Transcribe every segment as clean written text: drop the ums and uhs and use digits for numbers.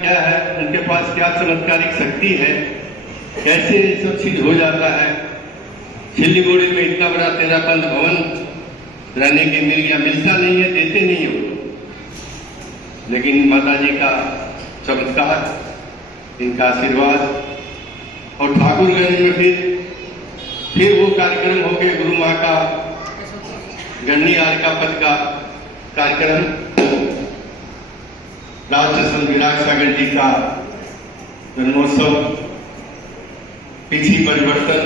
क्या है, उनके पास क्या चमत्कारिक शक्ति है, कैसे ये सब चीज हो जाता है। सिलीगुड़ी में इतना बड़ा तेरापंथ भवन रहने के मिल गया, मिलता नहीं है, देते नहीं हो, लेकिन माता जी का चमत्कार, इनका आशीर्वाद। और ठाकुरगंज में फिर वो कार्यक्रम हो गया, गुरु माँ का गन्नी आर का पद का कार्यक्रम, राष्ट्र संत विराट सागर जी का जन्मोत्सव, तिथि परिवर्तन।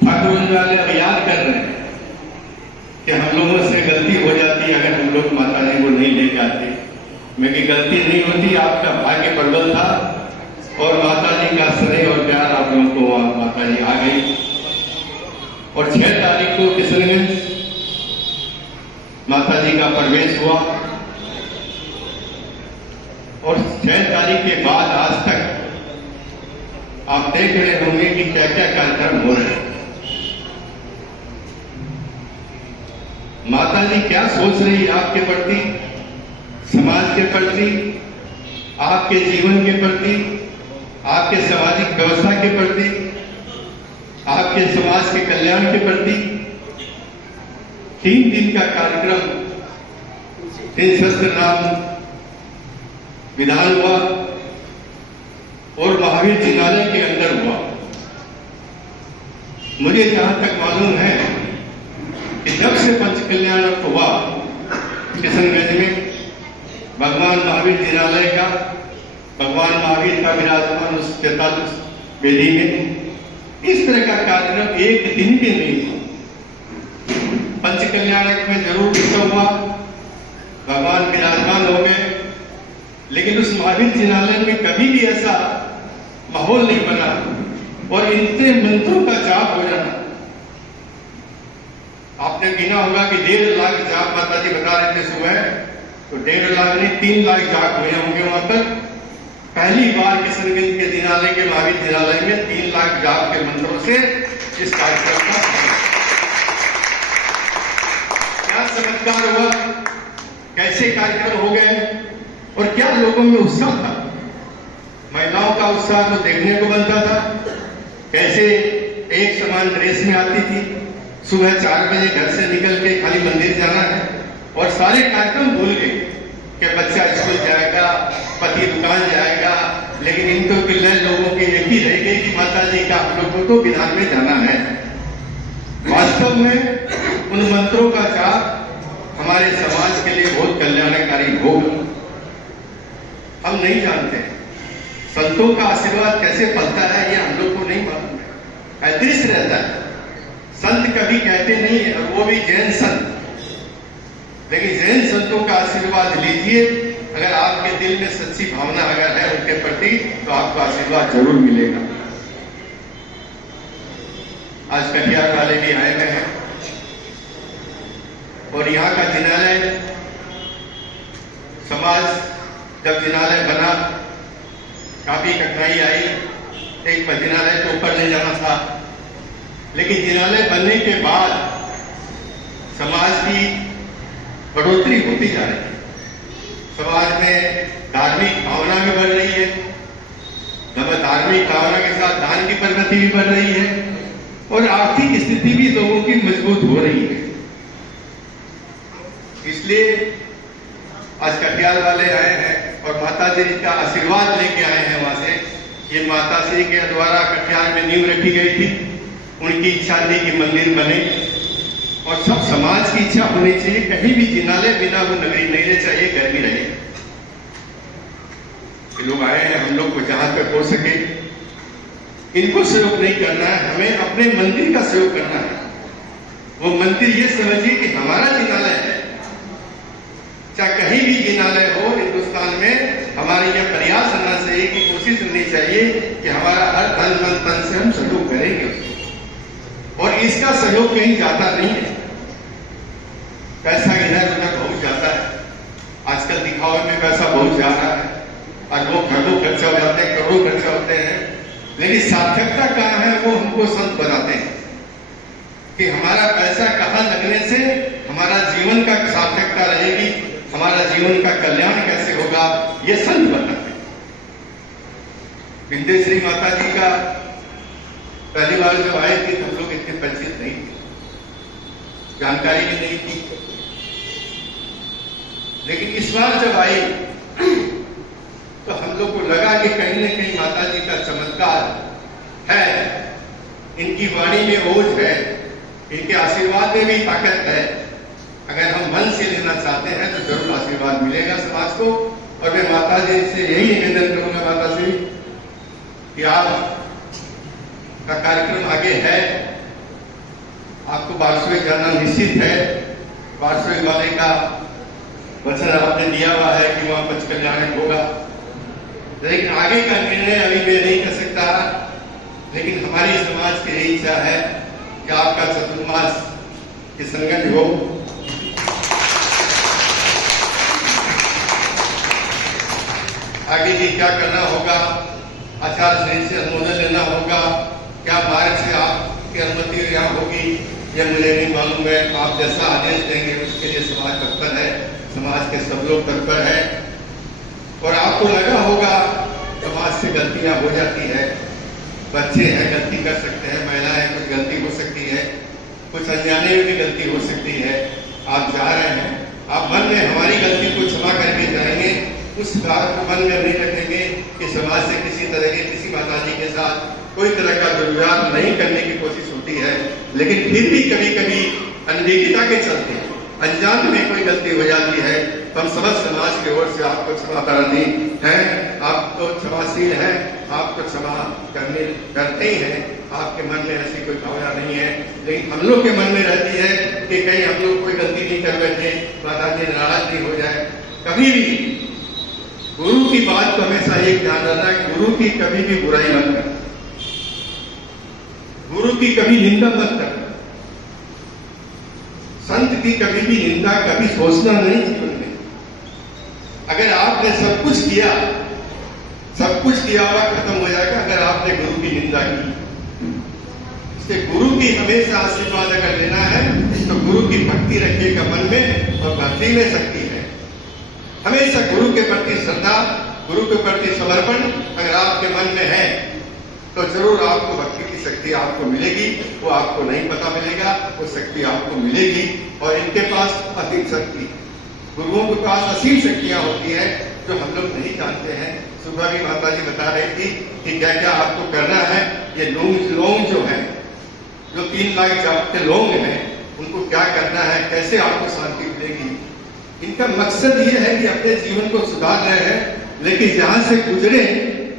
ठाकुरगंज वाले अब याद कर रहे हैं कि हम लोगों से गलती हो जाती है अगर हम लोग माता जी को नहीं लेके आते। मेरी गलती नहीं होती, आपका भाग्य प्रबल था और माता जी का स्नेह और प्यार आप लोगों को माता जी आ गई। और 6 तारीख को किशनगंज माता जी का प्रवेश हुआ और 6 तारीख के बाद आज तक आप देख रहे होंगे कि क्या क्या कार्यक्रम हो रहे हैं। माता जी क्या सोच रही है आपके प्रति, समाज के प्रति, आपके जीवन के प्रति, आपके सामाजिक व्यवस्था के प्रति, आपके समाज के कल्याण के प्रति। 3 दिन का कार्यक्रम 3 शस्त्र नाम विधान हुआ और महावीर जिनालय के अंदर हुआ। मुझे जहां तक मालूम है कि जब से पंच कल्याण हुआ किशनगंज में, भगवान महावीर जिनालय का, भगवान महावीर का विराजमान उस चतुर्थ वेदी में, इस तरह का कार्यक्रम एक दिन के नहीं हुआ। पंच कल्याणक में जरूर उत्सव हुआ, भगवान विराजमान हो गए, लेकिन उस महावीर जिनालय में कभी भी ऐसा माहौल नहीं बना और इतने मंत्रों का जाप हो जाना। आपने गिना होगा कि 1.5 लाख जाप माता जी बता रहे थे सुबह, तो 1.5 लाख नहीं 3 लाख जाप हुए होंगे वहां पर। पहली बार किशनगंज के जिनालय के महावीर जिनालय में 3 लाख जाप के मंत्रों से इस कार्यक्रम का क्या चमत्कार हुआ, कैसे कार्यक्रम हो गए और क्या लोगों में उत्साह था। महिलाओं का उत्साह तो देखने को बनता था, कैसे एक समान ड्रेस में आती थी, सुबह 4 बजे घर से निकल के खाली मंदिर जाना है और सारे कार्यक्रम भूल गए कि बच्चा स्कूल जाएगा, पति दुकान जाएगा, लेकिन इनको पिल्ले लोगों की एक ही रह गई कि माता जी का हम लोगों को विधान में जाना है। वास्तव में उन मंत्रों का जाप हमारे समाज के लिए बहुत कल्याणकारी होगा। हम नहीं जानते संतों का आशीर्वाद कैसे फलता है, ये हम लोग को नहीं मालूम है, अदृश्य रहता है। संत कभी कहते नहीं है, और वो भी जैन संत, लेकिन जैन संतों का आशीर्वाद लीजिए। अगर आपके दिल में सच्ची भावना अगर है उनके प्रति, तो आपको आशीर्वाद जरूर मिलेगा। आज कटिहार वाले भी आए हुए हैं और यहाँ का जिनालय, समाज जब जिनालय बना काफी कठिनाई आई। एक जिनालय को ऊपर ले जाना था, लेकिन जिनालय बनने के बाद समाज की बढ़ोतरी होती जा रही है। समाज में धार्मिक भावना भी बढ़ रही है, धार्मिक भावना के साथ दान की प्रगति भी बढ़ रही है और आर्थिक स्थिति भी लोगों की मजबूत हो रही है। इसलिए आज कटिहार वाले आए हैं और माता जी का आशीर्वाद लेके आए हैं वहां से। ये माता श्री के द्वारा कटिहार में नींव रखी गई थी, उनकी इच्छा थी कि मंदिर बने और सब समाज की इच्छा होनी चाहिए, कहीं भी जिनालय बिना वो नगरी नहीं रह चाहिए, घर भी रहे। लोग आए हैं, हम लोग को जहां तक हो सके इनको सहयोग नहीं करना है, हमें अपने मंदिर का सहयोग करना है। वो मंदिर ये समझिए कि हमारा जिनालय है, चाहे कहीं भी जिनालय हो हिंदुस्तान में, हमारे यह प्रयास करना चाहिए कि कोशिश करनी चाहिए कि हमारा हर धन मन तन से हम सहयोग करेंगे और इसका सहयोग कहीं जाता नहीं है। पैसा इधर उधर बहुत जाता है, आजकल दिखावे में पैसा बहुत जा रहा है, अरबों खरबों खर्चा हो जाते हैं, करोड़ों खर्चा होते हैं, लेकिन सार्थकता कहाँ है वो हमको संत बताते हैं कि हमारा पैसा कहाँ लगने से हमारा जीवन का सार्थकता रहेगी, हमारा जीवन का कल्याण कैसे होगा, ये संत बताते हैं। विंध्यश्री माता जी का पहली बार जब आए थे हम लोग इतने परिचित नहीं थे, जानकारी भी नहीं थी, लेकिन इस बार जब आई तो हम लोग को लगा कि कहीं न कहीं माता जी का चमत्कार है, इनकी वाणी में ओज है, इनके आशीर्वाद में भी ताकत है। अगर हम मन से लेना चाहते हैं तो जरूर आशीर्वाद मिलेगा समाज को। और मैं माता जी से यही निवेदन करूंगा, माता जी, कि आप का कार्यक्रम आगे है, आपको वार्षिक जाना निश्चित है। वार्षिक वाले का वचन आपने दिया हुआ है कि वहां पंच कल्याण होगा, लेकिन आगे का निर्णय अभी मैं नहीं कर सकता। लेकिन हमारी समाज की यही इच्छा है कि आपका चतुर्मास की संगत हो, आगे भी क्या करना होगा, आचार संहिता से अनुमोदन लेना होगा, क्या मार्ग से आपकी अनुमति यहाँ होगी, यह मुझे नहीं मालूम है। आप जैसा आदेश देंगे उसके लिए समाज तत्पर है, समाज के सब लोग तत्पर है। और आपको लगा होगा समाज से गलतियां हो जाती है, बच्चे हैं गलती कर सकते हैं, महिलाएं कुछ गलती हो सकती है, कुछ अनजाने में भी गलती हो सकती है। आप जा रहे हैं, आप मन में हमारी गलती को क्षमा करके जाएंगे, उस बात को मन में नहीं रखेंगे कि समाज से किसी तरह के किसी माता जी के साथ कोई तरह का दुर्व्यवहार नहीं करने की कोशिश होती है। लेकिन फिर भी कभी कभी अनदेखीता के चलते अनजान में कोई गलती हो जाती है, तो हम समझ समाज की ओर से आपको क्षमा करानी है। आप तो क्षमाशील हैं, आप तो क्षमा करते ही हैं, आपके मन में ऐसी कोई भावना नहीं है। लेकिन हम लोग के मन में रहती है कि कहीं हम लोग कोई गलती नहीं कर बैठे, माता जी नाराज नहीं हो जाए। कभी भी गुरु की बात को हमेशा एक ध्यान रखना है, गुरु की कभी भी बुराई मत करना, गुरु की कभी निंदा मत करना, संत की कभी भी निंदा कभी सोचना नहीं जीवन में। अगर आपने सब कुछ किया हुआ खत्म हो जाएगा अगर आपने गुरु की निंदा की। इसलिए गुरु की हमेशा आशीर्वाद अगर लेना है तो गुरु की भक्ति रखिएगा मन में, और भक्ति में शक्ति है। हमेशा गुरु के प्रति श्रद्धा, गुरु के प्रति समर्पण अगर आपके मन में है तो जरूर आपको भक्ति की शक्ति आपको मिलेगी। वो आपको नहीं पता मिलेगा, वो शक्ति आपको मिलेगी। और इनके पास असीम शक्ति, गुरुओं के पास असीम शक्तियां होती है जो हम लोग नहीं जानते हैं। सुबह भी माता जी बता रही थी कि क्या क्या आपको करना है। ये लोग जो है, जो 3 लाख जाप के लोग हैं, उनको क्या करना है, कैसे आपको शांति मिलेगी। इनका मकसद ये है कि अपने जीवन को सुधार रहे हैं, लेकिन जहां से गुजरे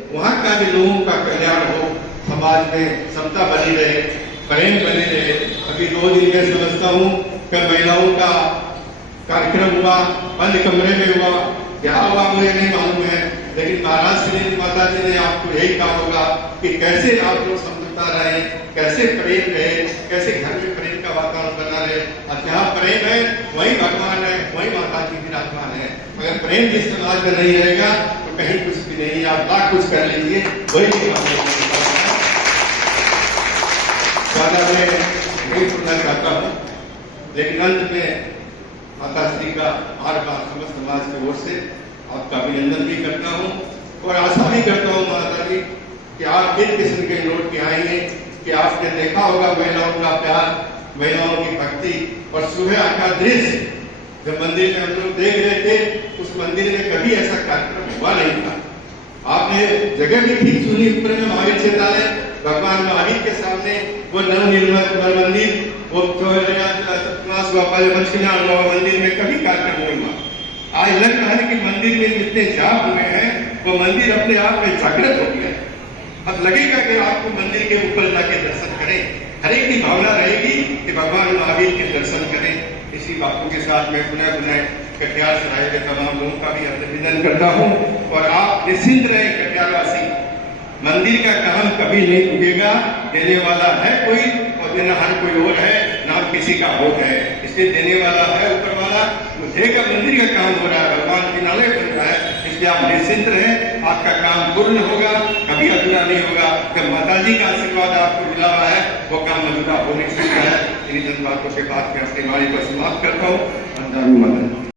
वहां का भी लोगों का कल्याण हो, समाज में समता बनी रहे, प्रेम बने रहे। अभी 2 दिन में समझता हूँ कि महिलाओं का कार्यक्रम हुआ, बंद कमरे में हुआ, क्या हुआ मुझे नहीं मालूम है, लेकिन महाराज श्री माता जी ने आपको यही कहा होगा कि कैसे आप लोग समझौता रहे, कैसे प्रेम रहे, कैसे घर में प्रेम का वातावरण बना रहे। और जहाँ प्रेम है वही भगवान है, वही माता जी विराजमान है। अगर प्रेम जिस समाज में नहीं रहेगा तो कहीं कुछ भी नहीं, आप लाख कुछ कर लीजिए, वही नहीं सुनना चाहता हूँ। लेकिन अंत में माता श्री का बार बार समस्त समाज की ओर से आपका अभिनंदन भी करता हूँ और आशा भी करता हूँ माता जी कि आप फिर किस्म के नोट के आएंगे कि आपने देखा होगा महिलाओं का प्यार, महिलाओं की भक्ति। और सुबह का दृश्य जब मंदिर में हम लोग देख रहे थे, उस मंदिर में कभी ऐसा कार्यक्रम हुआ नहीं था। आपने जगह भी ठीक चुनी, ऊपर में महावीर क्षेत्रालय, भगवान महावीर के सामने वो नवनिर्मित मंदिर, वो मंदिर में कभी कार्यक्रम नहीं हुआ। आज लग रहा है कि मंदिर में जितने जाप हुए हैं वो मंदिर अपने आप में जागृत हो गया। अब लगेगा कि आपको मंदिर के ऊपर जाके दर्शन करें, हर एक की भावना रहेगी कि भगवान महावीर के दर्शन करें। इसी बातों के साथ मैं पुनः कटिहार सराय के तमाम लोगों का भी अभिनंदन करता हूं। और आप निश्चिंत रहे कटिहारवासी, मंदिर का काम कभी नहीं रुकेगा। देने वाला है कोई और देना हर कोई और है, नाम किसी का हो है, इसलिए देने वाला है ऊपर वाला। देगा मंदिर का काम हो रहा है, भगवान की नाले बन रहा है, इसलिए आप निश्चिंत रहें, आपका काम पूर्ण होगा, कभी अधूरा नहीं होगा। जब माता जी का आशीर्वाद आपको मिला हुआ है वो काम अधूरा हो नहीं सकता है। इन बातों के बाद मैं अपनी वाणी को समाप्त करता हूँ।